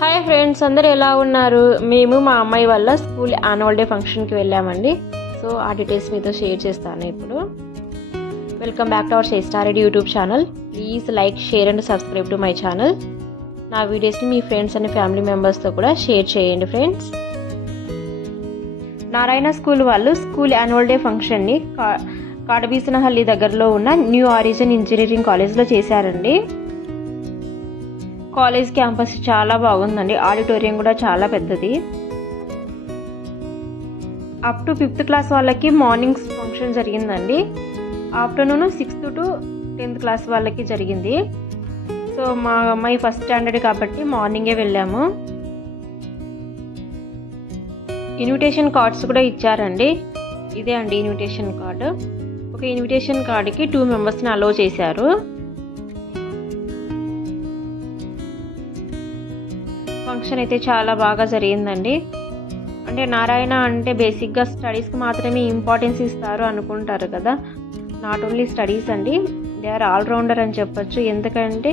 Hi friends, అందరూ ఎలా ఉన్నారు? మేము మా అమ్మాయి వల్ల స్కూల్ యాన్యువల్ డే ఫంక్షన్కి వెళ్ళామండి. సో ఆ డీటెయిల్స్ మీతో షేర్ చేస్తాను ఇప్పుడు. వెల్కమ్ బ్యాక్ టు అవర్ షేస్టారెడ్ YouTube channel. Please like, share and subscribe to my channel. నా వీడియోస్ని మీ ఫ్రెండ్స్ అండ్ ఫ్యామిలీ మెంబర్స్తో కూడా షేర్ చేయండి ఫ్రెండ్స్. నారాయణ స్కూల్ వాళ్ళు స్కూల్ యాన్యువల్ డే ఫంక్షన్ని కాడబీసనహల్లి దగ్గరలో ఉన్న న్యూ ఆరిజిన్ ఇంజనీరింగ్ కాలేజ్లో చేశారండి. కాలేజ్ క్యాంపస్ చాలా బాగుందండి. ఆడిటోరియం కూడా చాలా పెద్దది. అప్ టు 5th క్లాస్ వాళ్ళకి మార్నింగ్ ఫంక్షన్ జరిగిందండి. Afternoon 6th to 10th class వాళ్ళకి జరిగింది. సో మా అమ్మాయి ఫస్ట్ స్టాండర్డ్ కాబట్టి మార్నింగే వెళ్ళాము. ఇన్విటేషన్ కార్డ్స్ కూడా ఇచ్చారండి. ఇదే అండి ఇన్విటేషన్ కార్డు. ఒక ఇన్విటేషన్ కార్డుకి 2 మెంబర్స్ని అలో చేశారు. ఫంక్షన్ అయితే చాలా బాగా జరిగిందండి. అంటే నారాయణ అంటే బేసిక్గా స్టడీస్కి మాత్రమే ఇంపార్టెన్స్ ఇస్తారు అనుకుంటారు కదా. నాట్ ఓన్లీ స్టడీస్ అండి, దే ఆర్ ఆల్రౌండర్ అని చెప్పొచ్చు. ఎందుకంటే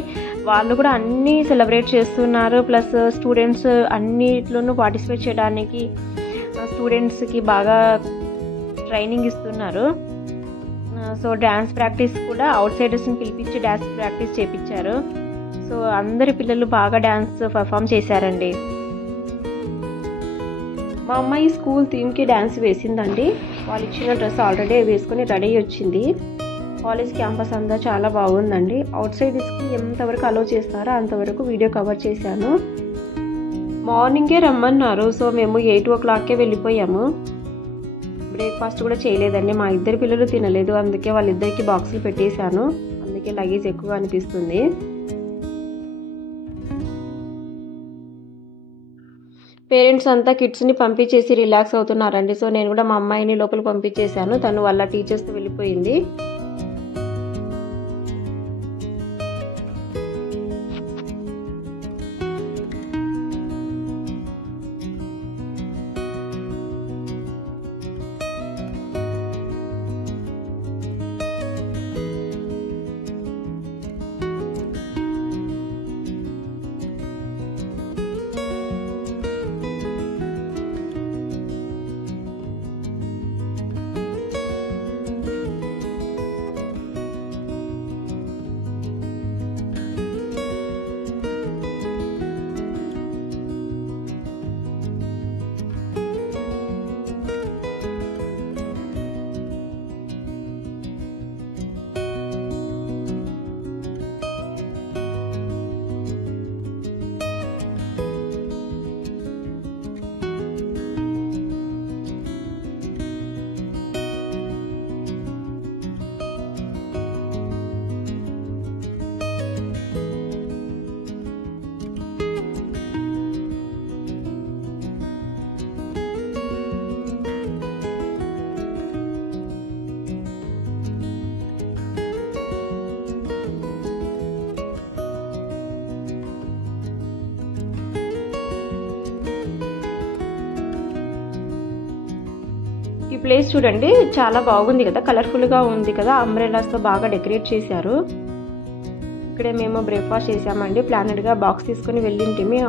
వాళ్ళు కూడా అన్నీ సెలబ్రేట్ చేస్తున్నారు. ప్లస్ స్టూడెంట్స్ అన్నిట్లోనూ పార్టిసిపేట్ చేయడానికి స్టూడెంట్స్కి బాగా ట్రైనింగ్ ఇస్తున్నారు. సో డ్యాన్స్ ప్రాక్టీస్ కూడా అవుట్ సైడర్స్ని పిలిపించి డ్యాన్స్ ప్రాక్టీస్ చేయించారు. సో అందరి పిల్లలు బాగా డ్యాన్స్ పర్ఫామ్ చేశారండి. మా అమ్మాయి స్కూల్ థీమ్కి డ్యాన్స్ వేసిందండి. వాళ్ళు ఇచ్చిన డ్రెస్ ఆల్రెడీ వేసుకొని రెడీ వచ్చింది. కాలేజ్ క్యాంపస్ అంతా చాలా బాగుందండి. అవుట్ సైడ్స్కి ఎంతవరకు అలో చేస్తారో అంతవరకు వీడియో కవర్ చేశాను. మార్నింగే రమ్మన్నారు. సో మేము 8 o'clockకే వెళ్ళిపోయాము. బ్రేక్ఫాస్ట్ కూడా చేయలేదండి. మా ఇద్దరు పిల్లలు తినలేదు, అందుకే వాళ్ళిద్దరికి బాక్సులు పెట్టేశాను. అందుకే లగేజ్ ఎక్కువ అనిపిస్తుంది. పేరెంట్స్ అంతా కిడ్స్ని పంపించేసి రిలాక్స్ అవుతున్నారండి. సో నేను కూడా మా అమ్మాయిని లోపల పంపించేశాను. తను వాళ్ళ టీచర్స్తో వెళ్ళిపోయింది. ఈ ప్లేస్ చూడండి, చాలా బాగుంది కదా, కలర్ఫుల్గా ఉంది కదా. అంబ్రెలాస్తో బాగా డెకరేట్ చేశారు. ఇక్కడే మేము బ్రేక్ఫాస్ట్ చేసామండి. ప్లానెడ్గా బాక్స్ తీసుకొని వెళ్ళింటిమి.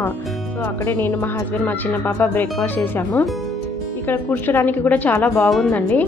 సో అక్కడే నేను, మా హస్బెండ్, మా చిన్న పాప బ్రేక్ఫాస్ట్ చేసాము. ఇక్కడ కూర్చోడానికి కూడా చాలా బాగుందండి.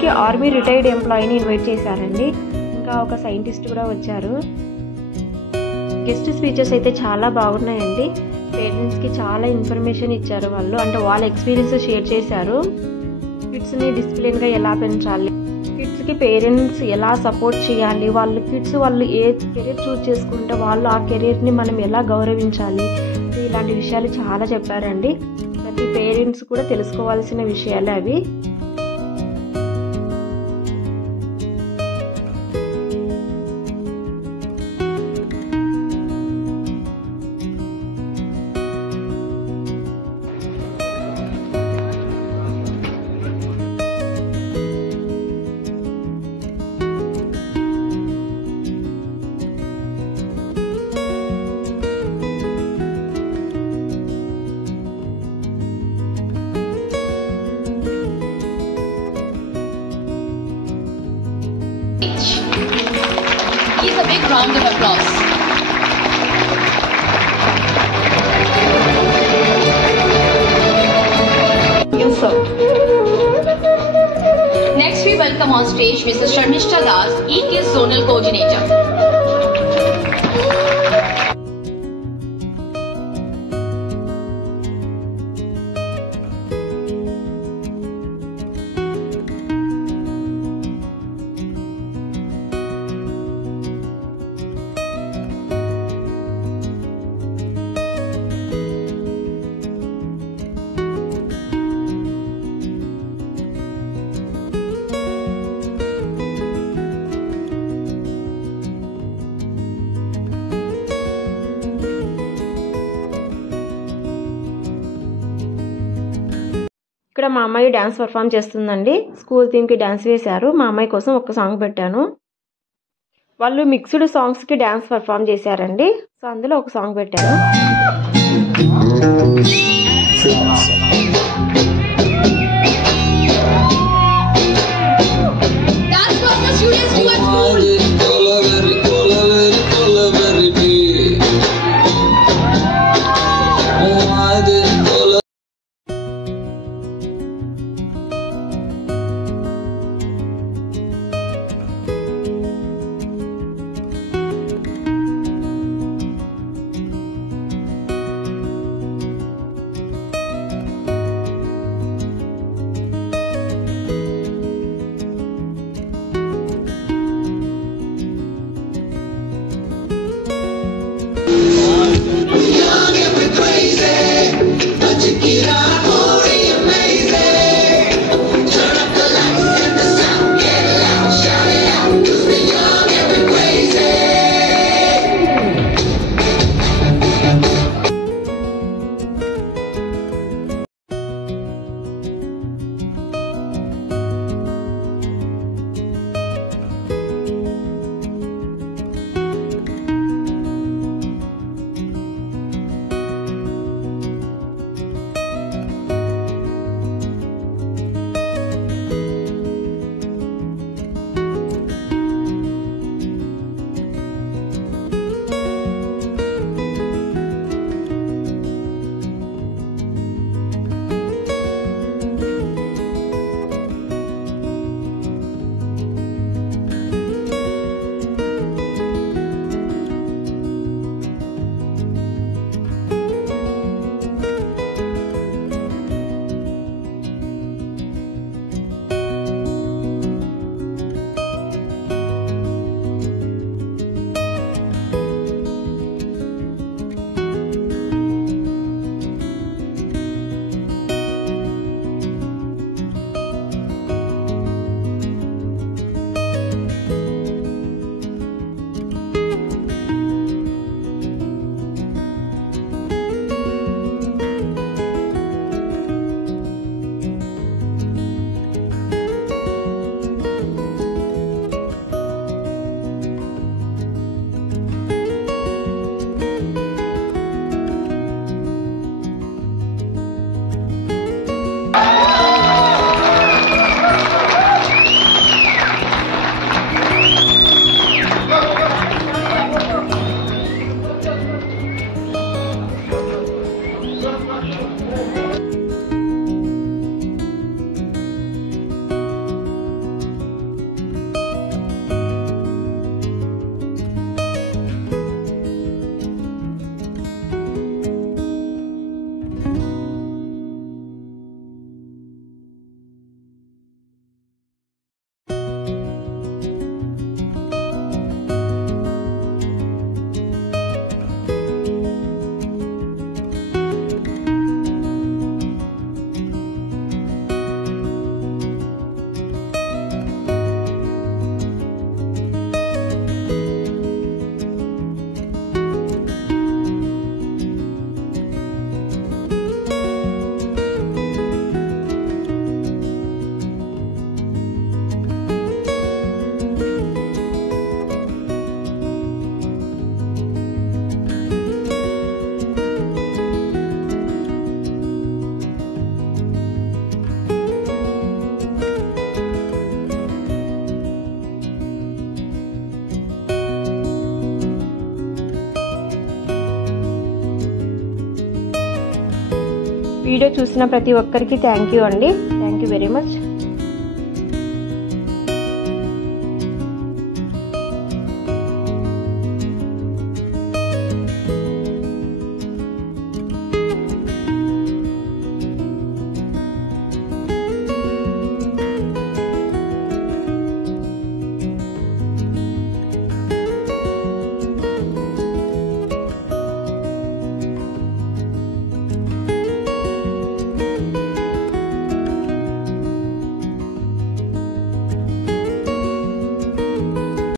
స్కూల్కి ఆర్మీ రిటైర్డ్ ఎంప్లాయీని ఇన్వైట్ చేశారండి. ఇంకా ఒక సైంటిస్ట్ కూడా వచ్చారు. గెస్ట్ స్పీచెస్ అయితే చాలా బాగున్నాయండి. పేరెంట్స్కి చాలా ఇన్ఫర్మేషన్ ఇచ్చారు వాళ్ళు, అంటే వాళ్ళ ఎక్స్పీరియన్స్ షేర్ చేశారు. కిడ్స్ని డిసిప్లిన్గా ఎలా పెంచాలి, కిడ్స్కి పేరెంట్స్ ఎలా సపోర్ట్ చేయాలి, వాళ్ళు ఏ కెరీర్ చూస్ చేసుకుంటే వాళ్ళు ఆ కెరీర్ని మనం ఎలా గౌరవించాలి, ఇలాంటి విషయాలు చాలా చెప్పారండి. ప్రతి పేరెంట్స్ కూడా తెలుసుకోవాల్సిన విషయాలే అవి. Please a big round of applause. Yes, sir. Next we welcome on stage Mrs. Sharmishta Das, EKS Zonal Coordinator. ఇక్కడ మా అమ్మాయి డ్యాన్స్ పర్ఫామ్ చేస్తుందండి. స్కూల్ థీమ్కి డ్యాన్స్ వేశారు. మా అమ్మాయి కోసం ఒక సాంగ్ పెట్టాను. వాళ్ళు మిక్స్డ్ సాంగ్స్కి డ్యాన్స్ పర్ఫామ్ చేశారండి. సో అందులో ఒక సాంగ్ పెట్టాను. వీడియో చూసిన ప్రతి ఒక్కరికి థ్యాంక్ యూ అండి. Thank you very much.